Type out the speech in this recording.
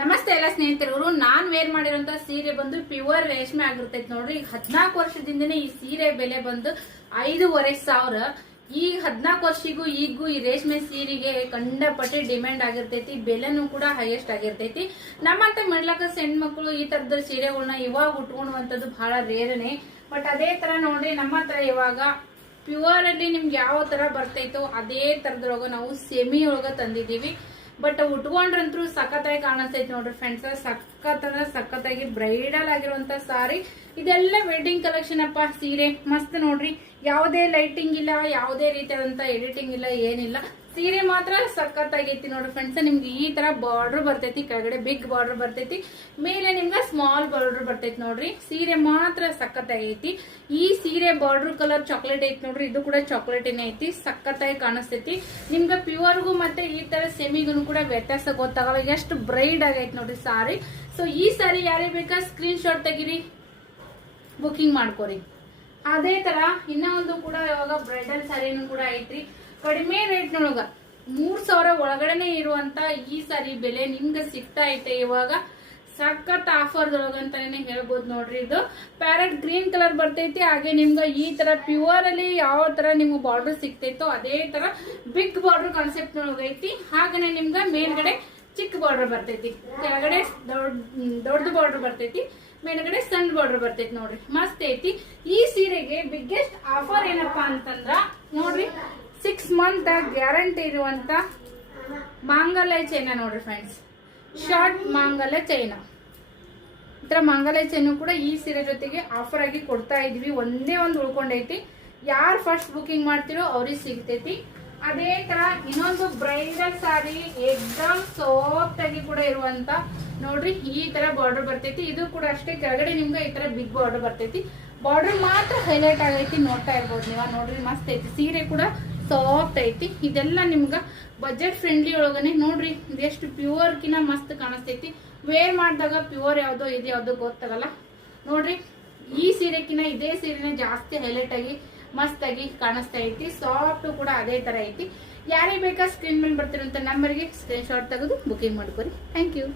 ನಮಸ್ತೆ ಎಲ್ಲ ಸ್ನೇಹಿತರು, ನಾನ್ ವೇರ್ ಮಾಡಿರುವಂತ ಸೀರೆ ಬಂದು ಪ್ಯೂರ್ ರೇಷ್ಮೆ ಆಗಿರ್ತೈತಿ ನೋಡ್ರಿ. ಈಗ 14 ವರ್ಷದಿಂದನೇ ಈ ಸೀರೆ ಬೆಲೆ ಬಂದು 5,500. ಈ 14 ವರ್ಷಿಗೂ ಈಗೂ ಈ ರೇಷ್ಮೆ ಸೀರೆಗೆ ಕಂಡಪಟ್ಟೆ ಡಿಮ್ಯಾಂಡ್ ಆಗಿರ್ತೈತಿ. ಬೆಲೆನೂ ಕೂಡ ಹೈಯೆಸ್ಟ್ ಆಗಿರ್ತೈತಿ. ನಮ್ಮಂತ ಮಿಡ್ಲ್ ಕ್ಲಾಸ್ ಹೆಣ್ಮಕ್ಳು ಈ ತರದ ಸೀರೆಗಳನ್ನ ಇವಾಗ ಉಟ್ಕೊಳ್ಳುವಂತದ್ದು ಬಹಳ ರೇರನೆ. ಬಟ್ ಅದೇ ತರ ನೋಡ್ರಿ, ನಮ್ಮ ಹತ್ರ ಇವಾಗ ಪ್ಯೂರ್ ಅಲ್ಲಿ ನಿಮ್ಗೆ ಯಾವ ತರ ಬರ್ತೈತೋ ಅದೇ ತರದೊಳಗ ನಾವು ಸೆಮಿ ಒಳಗ ತಂದಿದೀವಿ. ಬಟ್ ಉಟ್ಕೊಂಡ್ರಂತ್ರು ಸಖತ್ತಾಗಿ ಕಾಣಿಸ್ತೈತಿ ನೋಡ್ರಿ ಫ್ರೆಂಡ್ಸ್. ಸಖತ್ತಾಗಿ ಬ್ರೈಡಲ್ ಆಗಿರುವಂತ ಸಾರಿ. ಇದೆಲ್ಲ ವೆಡ್ಡಿಂಗ್ ಕಲೆಕ್ಷನ್ ಅಪ್ಪ. ಸೀರೆ ಮಸ್ತ್ ನೋಡ್ರಿ, ಯಾವುದೇ ಲೈಟಿಂಗ್ ಇಲ್ಲ, ಯಾವುದೇ ರೀತಿಯಾದಂತ ಎಡಿಟಿಂಗ್ ಇಲ್ಲ, ಏನಿಲ್ಲ. ಸೀರೆ ಮಾತ್ರ ಸಖತ್ತಾಗೈತಿ ನೋಡ್ರಿ ಫ್ರೆಂಡ್ಸ್. ನಿಮ್ಗೆ ಈ ತರ ಬಾರ್ಡರ್ ಬರ್ತೈತಿ, ಕೆಳಗಡೆ ಬಿಗ್ ಬಾರ್ಡರ್ ಬರ್ತೈತಿ, ಮೇಲೆ ನಿಮ್ಗೆ ಸ್ಮಾಲ್ ಬಾರ್ಡರ್ ಬರ್ತೈತಿ ನೋಡ್ರಿ. ಸೀರೆ ಮಾತ್ರ ಸಖತ್ತಾಗೈತಿ. ಈ ಸೀರೆ ಬಾರ್ಡರ್ ಕಲರ್ ಚಾಕ್ಲೇಟ್ ಐತಿ ನೋಡ್ರಿ, ಇದು ಕೂಡ ಚಾಕ್ಲೇಟ್ ಐತಿ. ಸಖತ್ತಾಗಿ ಕಾಣಿಸ್ತೈತಿ. ನಿಮ್ಗೆ ಪ್ಯೂರ್ಗೂ ಮತ್ತೆ ಈ ತರ ಸೆಮಿಗೂ ಕೂಡ ವ್ಯತ್ಯಾಸ ಗೊತ್ತಾಗಲ್ಲ. ಎಷ್ಟು ಬ್ರೈಡ್ ಆಗೈತಿ ನೋಡ್ರಿ ಸಾರಿ. ಸೊ ಈ ಸಾರಿ ಯಾರೇ ಬೇಕಾ ಸ್ಕ್ರೀನ್ ಶಾಟ್ ತೆಗಿರಿ, ಬುಕಿಂಗ್ ಮಾಡ್ಕೋರಿ. ಅದೇ ತರ ಇನ್ನ ಒಂದು ಕೂಡ ಇವಾಗ ಬ್ರೈಡಲ್ ಸ್ಯಾರಿನೂ ಕೂಡ ಐತ್ರಿ. ಕಡಿಮೆ ರೇಟ್ ನೊಳಗ 3,000 ಒಳಗಡೆನೆ ಇರುವಂತ ಈ ಸಾರಿ ಬೆಲೆ ನಿಮ್ಗೆ ಸಿಗ್ತಾ ಐತೆ ಇವಾಗ. ಸಖತ್ ಆಫರ್ ಅಂತಾನೆ ಹೇಳ್ಬೋದು ನೋಡ್ರಿ. ಇದು ಪ್ಯಾರೆಟ್ ಗ್ರೀನ್ ಕಲರ್ ಬರ್ತೈತಿ. ಹಾಗೆ ನಿಮ್ಗೆ ಈ ತರ ಪ್ಯೂರ್ ಅಲ್ಲಿ ಯಾವ ತರ ನಿಮ್ಗೆ ಬಾರ್ಡರ್ ಸಿಗ್ತೈತೋ ಅದೇ ತರ ಬಿಗ್ ಬಾರ್ಡರ್ ಕಾನ್ಸೆಪ್ಟ್ ಐತಿ. ಹಾಗೇನೆ ನಿಮ್ಗೆ ಮೇಲ್ಗಡೆ ಚಿಕ್ಕ ಬಾರ್ಡರ್ ಬರ್ತೈತಿ, ಕೆಳಗಡೆ ದೊಡ್ಡ ಬಾರ್ಡರ್ ಬರ್ತೈತಿ, ಮೇಲ್ಗಡೆ ಸಣ್ಣ ಬಾರ್ಡರ್ ಬರ್ತೈತಿ ನೋಡ್ರಿ. ಮಸ್ತ್ ಐತಿ. ಈ ಸೀರೆಗೆ ಬಿಗ್ಗೆಸ್ಟ್ ಆಫರ್ ಏನಪ್ಪಾ ಅಂತಂದ್ರ ನೋಡ್ರಿ, 6 ಮಂತ್ ಗ್ಯಾರಂಟಿ ಇರುವಂತ ಮಾಂಗಲ್ಯ ಚೈನ ನೋಡ್ರಿ ಫ್ರೆಂಡ್ಸ್. ಶಾರ್ಟ್ ಮಾಂಗಲ್ಯ ಚೈನ, ಈ ತರ ಮಾಂಗಲ್ಯ ಚೈನು ಕೂಡ ಈ ಸೀರೆ ಜೊತೆಗೆ ಆಫರ್ ಆಗಿ ಕೊಡ್ತಾ ಇದ್ವಿ. ಒಂದೇ ಒಂದು ಉಳ್ಕೊಂಡೈತಿ. ಯಾರು ಫಸ್ಟ್ ಬುಕಿಂಗ್ ಮಾಡ್ತಿರೋ ಅವ್ರಿಗೆ ಸಿಗ್ತೈತಿ. ಅದೇ ತರ ಇನ್ನೊಂದು ಬ್ರೈಡಲ್ ಸಾರಿ ಎಕ್ದಮ್ ಸಾಫ್ಟ್ ಆಗಿ ಕೂಡ ಇರುವಂತ ನೋಡ್ರಿ, ಈ ತರ ಬಾರ್ಡರ್ ಬರ್ತೈತಿ. ಇದು ಕೂಡ ಅಷ್ಟೇ, ಕೆಳಗಡೆ ನಿಮ್ಗೆ ಈ ತರ ಬಿಗ್ ಬಾರ್ಡರ್ ಬರ್ತೈತಿ. ಬಾರ್ಡರ್ ಮಾತ್ರ ಹೈಲೈಟ್ ಆಗೈತಿ, ನೋಡ್ತಾ ಇರ್ಬೋದು ನೀವ. ನೋಡ್ರಿ ಮಸ್ತ್ ಐತಿ. ಸೀರೆ ಕೂಡ ಸಾಫ್ಟ್ ಐತಿ. ಇದೆಲ್ಲ ನಿಮ್ಗ ಬಜೆಟ್ ಫ್ರೆಂಡ್ಲಿ ಒಳಗನೆ ನೋಡ್ರಿ. ಎಷ್ಟು ಪ್ಯೂರ್ ಕಿನ ಮಸ್ತ್ ಕಾಣಿಸ್ತೈತಿ. ವೇರ್ ಮಾಡಿದಾಗ ಪ್ಯೂರ್ ಯಾವ್ದೋ ಇದು ಯಾವ್ದೋ ಗೊತ್ತಾಗಲ್ಲ ನೋಡ್ರಿ. ಈ ಸೀರೆಕಿನ ಇದೇ ಸೀರೆನ ಜಾಸ್ತಿ ಹೈಲೈಟ್ ಆಗಿ ಮಸ್ತ್ ಆಗಿ ಕಾಣಿಸ್ತಾ ಐತಿ. ಸಾಫ್ಟ್ ಕೂಡ ಅದೇ ತರ ಐತಿ. ಯಾರೇ ಬೇಕಾ ಸ್ಕ್ರೀನ್ ಮೇಲೆ ಬರ್ತಿರೋಂತ ನಂಬರ್ಗೆ ಸ್ಕ್ರೀನ್ ಶಾಟ್ ತೆಗೆದು ಬುಕಿಂಗ್ ಮಾಡ್ಕೊರಿ. Thank you.